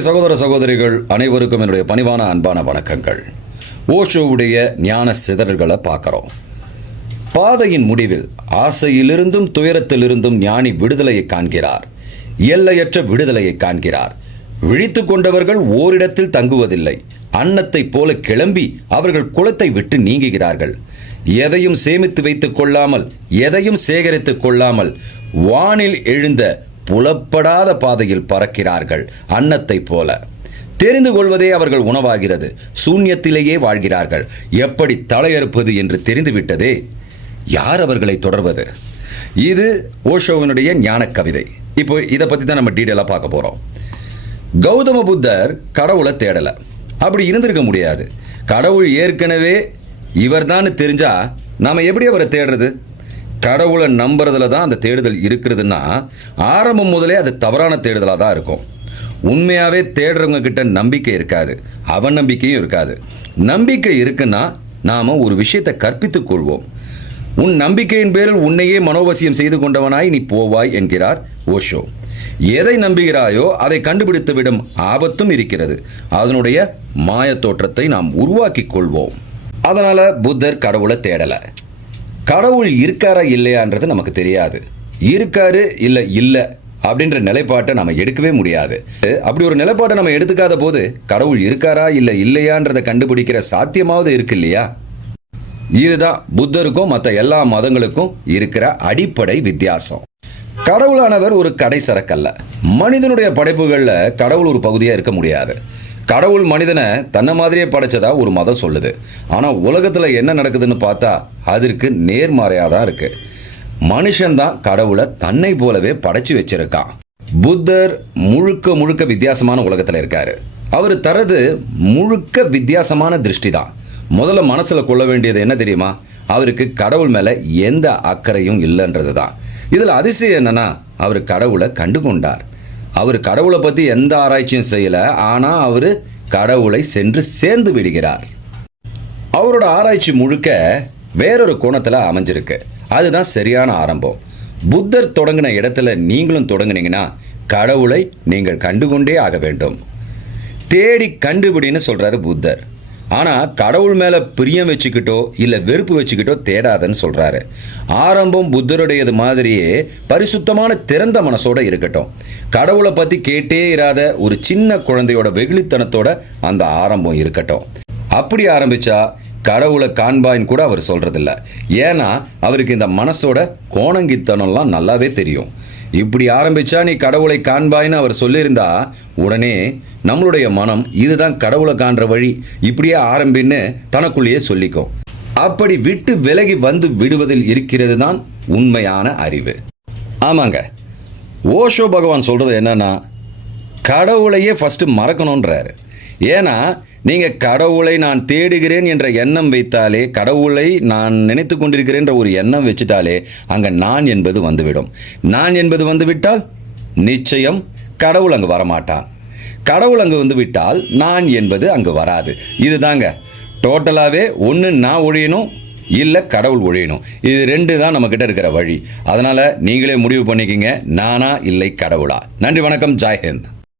சகோதர சகோதரிகள் அனைவருக்கும் என்னுடைய பணிவான அன்பான வணக்கங்கள். ஓஷோவுடைய ஞான சிதறல்களை பார்க்குறோம். பாதையின் முடிவில் ஆசையிலிருந்தும் துயரத்திலிருந்தும் ஞானி விடுதலையை காண்கிறார். எல்லையற்ற விடுதலையை காண்கிறார். விழித்து கொண்டவர்கள் ஓரிடத்தில் தங்குவதில்லை. அன்னத்தைப் போல கிளம்பி அவர்கள் குளத்தை விட்டு நீங்குகிறார்கள். எதையும் சேமித்து வைத்துக் கொள்ளாமல் எதையும் சேகரித்துக் கொள்ளாமல் வானில் எழுந்த புலப்படாத பாதையில் பறக்கிறார்கள் அன்னத்தைப் போல. தெரிந்து கொள்வதே அவர்கள் உணவாகிறது. சூன்யத்திலேயே வாழ்கிறார்கள். எப்படி தலையறுப்பது என்று தெரிந்துவிட்டதே? யார் அவர்களை தொடர்வது? இது ஓஷோவினுடைய ஞான கவிதை இப்போ இதை பற்றி தான் நம்ம டீட்டெயிலாக பார்க்க போகிறோம் கௌதம புத்தர் கடவுளை தேடலை. அப்படி இருந்திருக்க முடியாது. கடவுள் ஏற்கனவே இவர்தான் தெரிஞ்சா நாம் எப்படி அவரை தேடுறது? கடவுளை நம்புறதுல தான் அந்த தேடுதல் இருக்கிறதுன்னா ஆரம்பம் முதலே அது தவறான தேடுதலாக தான் இருக்கும். உண்மையாகவே தேடுறவங்க கிட்ட நம்பிக்கை இருக்காது. அவநம்பிக்கையும் இருக்காது. நம்பிக்கை இருக்குன்னா நாம் ஒரு விஷயத்தை கற்பித்துக் கொள்வோம். உன் நம்பிக்கையின் பேரில் உன்னையே மனோவசியம் செய்து கொண்டவனாய் நீ போவாய் என்கிறார் ஓஷோ. எதை நம்புகிறாயோ அதை கண்டுபிடித்து விடும் ஆபத்தும் இருக்கிறது. அதனுடைய மாயத் தோற்றத்தை நாம் உருவாக்கிக் கொள்வோம். அதனால புத்தர் கடவுளை தேடலை. கடவுள் இருக்காரா இல்லையான்றது நமக்கு தெரியாது. இருக்காரு இல்லை இல்லை அப்படின்ற நிலைப்பாட்டை நம்ம எடுக்கவே முடியாது. அப்படி ஒரு நிலைப்பாட்டை நம்ம எடுத்துக்காத போது கடவுள் இருக்காரா இல்லை இல்லையான்றதை கண்டுபிடிக்கிற சாத்தியமாவது இருக்கு இல்லையா? இதுதான் புத்தருக்கும் மற்ற எல்லா மதங்களுக்கும் இருக்கிற அடிப்படை வித்தியாசம். கடவுளானவர் ஒரு கடை சரக்கல்ல மனிதனுடைய படைப்புகளில் கடவுள் ஒரு பகுதியாக இருக்க முடியாது. கடவுள் மனிதனை தன்னை மாதிரியே படைச்சதா ஒரு மதம் சொல்லுது. ஆனால் உலகத்தில் என்ன நடக்குதுன்னு பார்த்தா அதற்கு நேர்மாறையாக தான் இருக்கு. மனுஷன்தான் கடவுளை தன்னை போலவே படைச்சு வச்சிருக்கான். புத்தர் முழுக்க முழுக்க வித்தியாசமான உலகத்தில் இருக்காரு. அவர் தரது முழுக்க வித்தியாசமான திருஷ்டி தான் முதல்ல மனசில் கொள்ள வேண்டியது என்ன தெரியுமா? அவருக்கு கடவுள் மேலே எந்த அக்கறையும் இல்லைன்றது தான் இதில் அதிசயம் என்னன்னா அவர் கடவுளை கண்டு கொண்டார் அவர் கடவுளை பற்றி எந்த ஆராய்ச்சியும் செய்யலை ஆனால் அவர் கடவுளை சென்று சேர்ந்து விடுகிறார். அவரோட ஆராய்ச்சி முழுக்க வேறொரு கோணத்தில் அமைஞ்சிருக்கு. அதுதான் சரியான ஆரம்பம். புத்தர் தொடங்கின இடத்துல நீங்களும் தொடங்குனீங்கன்னா கடவுளை நீங்கள் கண்டுகொண்டே ஆக வேண்டும். தேடி கண்டுபிடின்னு சொல்கிறாரு புத்தர். ஆனால் கடவுள் மேலே பிரியம் வச்சுக்கிட்டோ இல்லை வெறுப்பு வச்சுக்கிட்டோ தேடாதன்னு சொல்கிறாரு ஆரம்பம் புத்தருடையது மாதிரியே பரிசுத்தமான திறந்த மனசோட இருக்கட்டும். கடவுளை பற்றி கேட்டே இராத ஒரு சின்ன குழந்தையோட வெகுளித்தனத்தோட அந்த ஆரம்பம் இருக்கட்டும். அப்படி ஆரம்பிச்சா கடவுளை காண்பாயின்னு கூட அவர் சொல்கிறதில்ல ஏன்னா அவருக்கு இந்த மனசோட கோணங்கித்தனம்லாம் நல்லாவே தெரியும். இப்படி ஆரம்பிச்சா நீ கடவுளை காண்பாய்னு அவர் சொல்லியிருந்தா உடனே நம்மளுடைய மனம் இதுதான் கடவுளை காண்ற வழி இப்படியே ஆரம்பின்னு தனக்குள்ளேயே சொல்லிக்கும். அப்படி விட்டு விலகி வந்து விடுவதில் இருக்கிறது தான் உண்மையான அறிவு. ஆமாங்க. ஓஷோ பகவான் சொல்றது என்னன்னா கடவுளையே ஃபர்ஸ்ட் மறக்கணுன்றாரு ஏன்னா நீங்கள் கடவுளை நான் தேடுகிறேன் என்ற எண்ணம் வைத்தாலே கடவுளை நான் நினைத்து கொண்டிருக்கிறேன்ற ஒரு எண்ணம் வச்சுட்டாலே அங்கே நான் என்பது வந்துவிடும். நான் என்பது வந்துவிட்டால் நிச்சயம் கடவுள் அங்கு வரமாட்டான். கடவுள் அங்கு வந்து விட்டால் நான் என்பது அங்கு வராது. இதுதாங்க. டோட்டலாகவே ஒன்று நான் ஒழியணும் இல்லை கடவுள் ஒழியணும். இது ரெண்டு தான் நம்மக்கிட்ட இருக்கிற வழி. அதனால் நீங்களே முடிவு பண்ணிக்கிங்க நானா இல்லை கடவுளா. நன்றி வணக்கம். ஜெய்ஹிந்த்